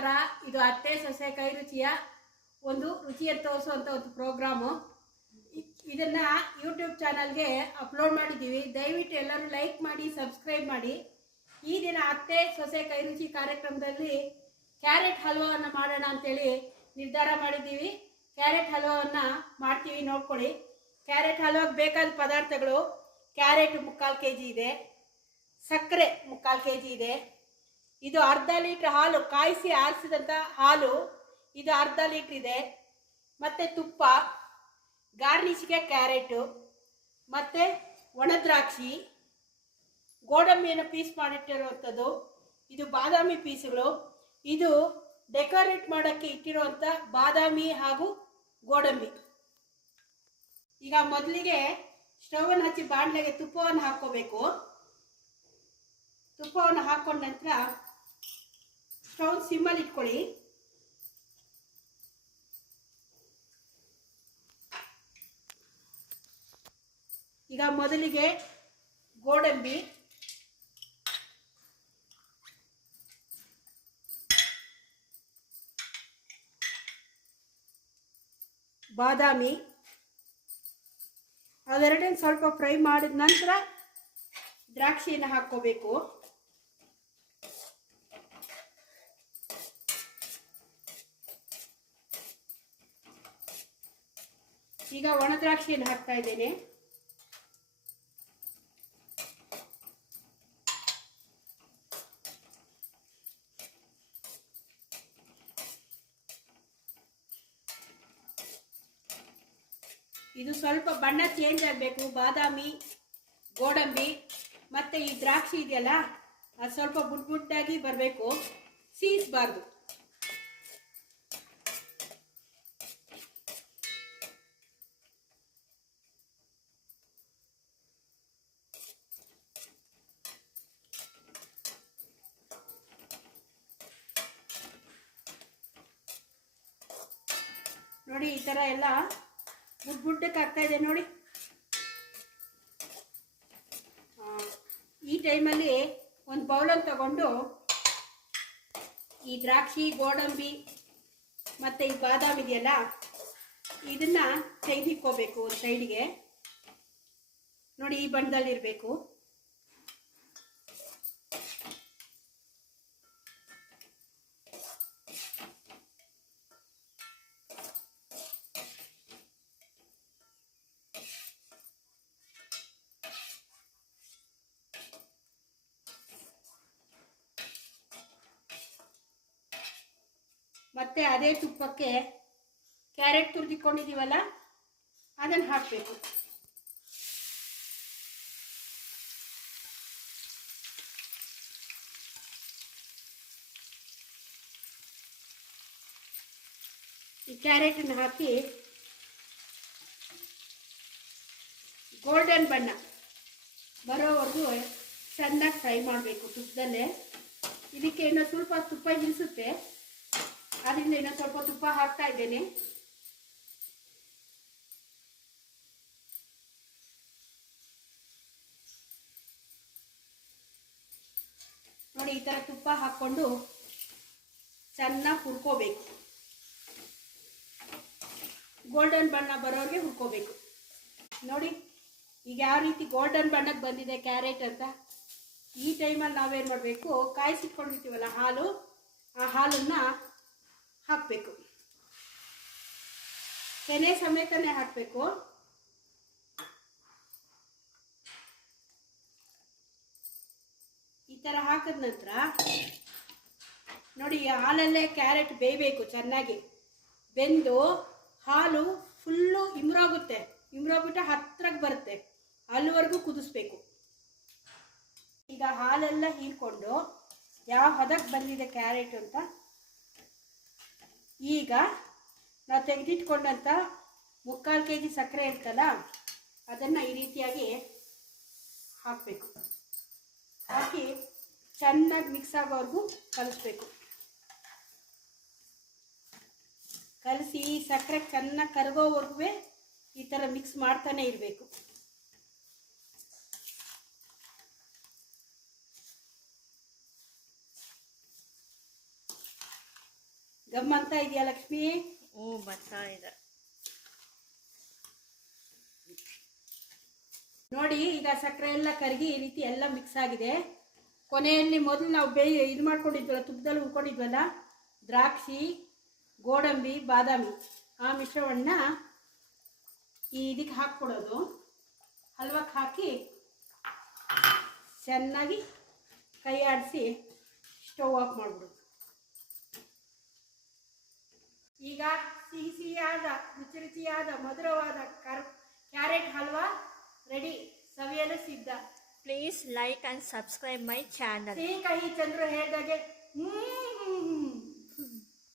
ನಮಸ್ಕಾರ. ಇದು ಅತ್ತೆ ಸೊಸೆ ಕೈ ರುಚಿಯ ಒಂದು ರುಚಿಯನ್ನು ತೋರಿಸುವಂಥ ಒಂದು ಪ್ರೋಗ್ರಾಮು. ಇದನ್ನು ಯೂಟ್ಯೂಬ್ ಚಾನಲ್ಗೆ ಅಪ್ಲೋಡ್ ಮಾಡಿದ್ದೀವಿ. ದಯವಿಟ್ಟು ಎಲ್ಲರೂ ಲೈಕ್ ಮಾಡಿ, ಸಬ್ಸ್ಕ್ರೈಬ್ ಮಾಡಿ. ಈ ದಿನ ಅತ್ತೆ ಸೊಸೆ ಕೈ ರುಚಿ ಕಾರ್ಯಕ್ರಮದಲ್ಲಿ ಕ್ಯಾರೆಟ್ ಹಲ್ವಾವನ್ನು ಮಾಡೋಣ ಅಂತೇಳಿ ನಿರ್ಧಾರ ಮಾಡಿದ್ದೀವಿ. ಕ್ಯಾರೆಟ್ ಹಲ್ವಾವನ್ನು ಮಾಡ್ತೀವಿ, ನೋಡ್ಕೊಳ್ಳಿ. ಕ್ಯಾರೆಟ್ ಹಲ್ವಾಗೆ ಬೇಕಾದ ಪದಾರ್ಥಗಳು: ಕ್ಯಾರೆಟ್ 3/4 kg ಇದೆ, ಸಕ್ಕರೆ 3/4 kg ಇದೆ, ಇದು ಅರ್ಧ ಲೀಟ್ರ್ ಹಾಲು, ಕಾಯಿಸಿ ಆರಿಸಿದಂಥ ಹಾಲು ಇದು ಅರ್ಧ ಲೀಟ್ರ್ ಇದೆ, ಮತ್ತು ತುಪ್ಪ, ಗಾರ್ನಿಷ್ಗೆ ಕ್ಯಾರೆಟು, ಮತ್ತು ಒಣ ದ್ರಾಕ್ಷಿ, ಗೋಡಂಬಿಯನ್ನು ಪೀಸ್ ಮಾಡಿಟ್ಟಿರುವಂಥದ್ದು, ಇದು ಬಾದಾಮಿ ಪೀಸುಗಳು, ಇದು ಡೆಕೋರೇಟ್ ಮಾಡೋಕ್ಕೆ ಇಟ್ಟಿರುವಂಥ ಬಾದಾಮಿ ಹಾಗೂ ಗೋಡಂಬಿ. ಈಗ ಮೊದಲಿಗೆ ಸ್ಟವನ್ನು ಹಚ್ಚಿ ಬಾಣಲೆಗೆ ತುಪ್ಪವನ್ನು ಹಾಕ್ಕೋಬೇಕು. ತುಪ್ಪವನ್ನು ಹಾಕ್ಕೊಂಡ ನಂತರ ಸ್ಟವ್ ಸಿಮ್ಮಲ್ಲಿ ಇಟ್ಕೊಳ್ಳಿ. ಈಗ ಮೊದಲಿಗೆ ಗೋಡಂಬಿ, ಬಾದಾಮಿ ಅವೆರಡನ್ನು ಸ್ವಲ್ಪ ಫ್ರೈ ಮಾಡಿದ ನಂತರ ದ್ರಾಕ್ಷಿಯನ್ನು ಹಾಕ್ಕೋಬೇಕು. ಈಗ ಒಣ ದ್ರಾಕ್ಷಿಯನ್ನು ಹಾಕ್ತಾ ಇದ್ದೇನೆ. ಇದು ಸ್ವಲ್ಪ ಬಣ್ಣ ಚೇಂಜ್ ಆಗಬೇಕು. ಬಾದಾಮಿ, ಗೋಡಂಬಿ ಮತ್ತು ಈ ದ್ರಾಕ್ಷಿ ಇದೆಯಲ್ಲ, ಅದು ಸ್ವಲ್ಪ ಬುಡ್ಡಾಗಿ ಬರಬೇಕು, ಸೀಸಬಾರ್ದು. ನೋಡಿ, ಈ ಥರ ಎಲ್ಲ ಬುಡ್ಡಕ್ಕೆ ಆಗ್ತಾ ಇದೆ ನೋಡಿ. ಈ ಟೈಮಲ್ಲಿ ಒಂದು ಬೌಲನ್ನು ತಗೊಂಡು ಈ ದ್ರಾಕ್ಷಿ, ಗೋಡಂಬಿ ಮತ್ತು ಈ ಬಾದಾಮಿ ಇದೆಯಲ್ಲ, ಇದನ್ನು ತೆಗೆದಿಕ್ಕೋಬೇಕು ಒಂದು ಸೈಡಿಗೆ. ನೋಡಿ, ಈ ಬಣ್ಣದಲ್ಲಿರಬೇಕು. ಮತ್ತು ಅದೇ ತುಪ್ಪಕ್ಕೆ ಕ್ಯಾರೆಟ್ ತುರಿದಿಕೊಂಡಿದ್ದೀವಲ್ಲ, ಅದನ್ನು ಹಾಕಬೇಕು. ಈ ಕ್ಯಾರೆಟನ್ನು ಹಾಕಿ ಗೋಲ್ಡನ್ ಬಣ್ಣ ಬರೋವರೆಗೂ ಚೆನ್ನಾಗಿ ಫ್ರೈ ಮಾಡಬೇಕು ತುಪ್ಪದಲ್ಲೇ. ಇದಕ್ಕೆ ಇನ್ನೂ ಸ್ವಲ್ಪ ತುಪ್ಪ ಇಳಿಸುತ್ತೆ, ಅದರಿಂದ ಇನ್ನೂ ಸ್ವಲ್ಪ ತುಪ್ಪ ಹಾಕ್ತಾ ಇದ್ದೇನೆ. ನೋಡಿ, ಈ ಥರ ತುಪ್ಪ ಹಾಕ್ಕೊಂಡು ಚೆನ್ನಾಗಿ ಹುರ್ಕೋಬೇಕು. ಗೋಲ್ಡನ್ ಬಣ್ಣ ಬರೋರಿಗೆ ಹುರ್ಕೋಬೇಕು. ನೋಡಿ, ಈಗ ಯಾವ ರೀತಿ ಗೋಲ್ಡನ್ ಬಣ್ಣಕ್ಕೆ ಬಂದಿದೆ ಕ್ಯಾರೆಟ್ ಅಂತ. ಈ ಟೈಮಲ್ಲಿ ನಾವೇನು ಮಾಡಬೇಕು, ಕಾಯಿಸಿಟ್ಕೊಂಡಿರ್ತೀವಲ್ಲ ಹಾಲು, ಆ ಹಾಲನ್ನು ಹಾಕಬೇಕು. ಕೆನೆ ಸಮೇತನೇ ಹಾಕಬೇಕು. ಈ ಥರ ಹಾಕಿದ ನಂತರ ನೋಡಿ, ಹಾಲಲ್ಲೇ ಕ್ಯಾರೆಟ್ ಬೇಯಬೇಕು, ಚೆನ್ನಾಗಿ ಬೆಂದು ಹಾಲು ಫುಲ್ಲು ಇಮ್ರಾಗುತ್ತೆ. ಇಮ್ರಾಗ್ಬಿಟ್ಟು ಹತ್ರಕ್ಕೆ ಬರುತ್ತೆ, ಅಲ್ಲಿವರೆಗೂ ಕುದಿಸ್ಬೇಕು. ಈಗ ಹಾಲೆಲ್ಲ ಹೀರ್ಕೊಂಡು ಯಾವ ಹದಕ್ಕೆ ಬಂದಿದೆ ಕ್ಯಾರೆಟ್ ಅಂತ, ಈಗ ನಾವು ತೆಗೆದಿಟ್ಕೊಂಡಂಥ 3/4 kg ಸಕ್ಕರೆ ಇರ್ತಲ್ಲ, ಅದನ್ನು ಈ ರೀತಿಯಾಗಿ ಹಾಕಬೇಕು. ಹಾಕಿ ಚೆನ್ನಾಗಿ ಮಿಕ್ಸ್ ಆಗೋವರೆಗೂ ಕಲಿಸ್ಬೇಕು. ಕಲಸಿ ಸಕ್ಕರೆ ಚೆನ್ನಾಗಿ ಕರಗೋವರೆಗೂ ಈ ಥರ ಮಿಕ್ಸ್ ಮಾಡ್ತಾನೆ ಇರಬೇಕು. ಗಮ್ಮಂತ ಇದೆಯಾ ಲಕ್ಷ್ಮಿ? ಬರ್ತಾ ಇದೆ ನೋಡಿ. ಈಗ ಸಕ್ಕರೆ ಎಲ್ಲ ಕರಗಿ ಈ ರೀತಿ ಎಲ್ಲ ಮಿಕ್ಸ್ ಆಗಿದೆ. ಕೊನೆಯಲ್ಲಿ ಮೊದಲು ನಾವು ಇದು ಮಾಡ್ಕೊಂಡಿದ್ವಲ್ಲ, ತುಪ್ಪದಲ್ಲಿ ಹುರ್ಕೊಂಡಿದ್ವಲ್ಲ, ದ್ರಾಕ್ಷಿ, ಗೋಡಂಬಿ, ಬಾದಾಮಿ ಆ ಮಿಶ್ರಣವನ್ನು ಇದಕ್ಕೆ ಹಾಕ್ಕೊಡೋದು. ಹಲ್ವಕ್ಕೆ ಹಾಕಿ ಚೆನ್ನಾಗಿ ಕೈ ಆಡಿಸಿ ಸ್ಟವ್ ಆಫ್ ಮಾಡಿಬಿಡೋದು. ಈಗ ಸಿಹಿಯಾದ ರುಚಿಯಾದ ಮಧುರವಾದ ಕ್ಯಾರೆಟ್ ಹಲ್ವಾ ರೆಡಿ, ಸವಿಯಲು ಸಿದ್ಧ. Please like and subscribe my channel. ಸಿಹಿ ಕಹಿ ಚಂದ್ರು ಹೇಳ್ದಾಗೆ